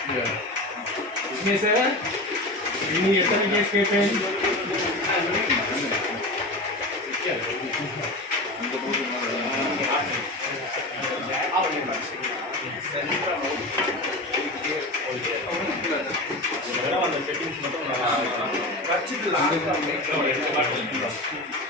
इसमें से इन्हीं ये सभी केस के पेन Thank you.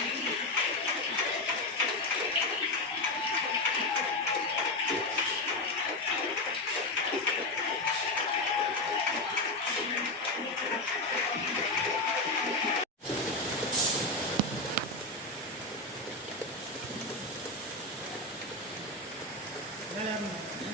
ሰላም ነው።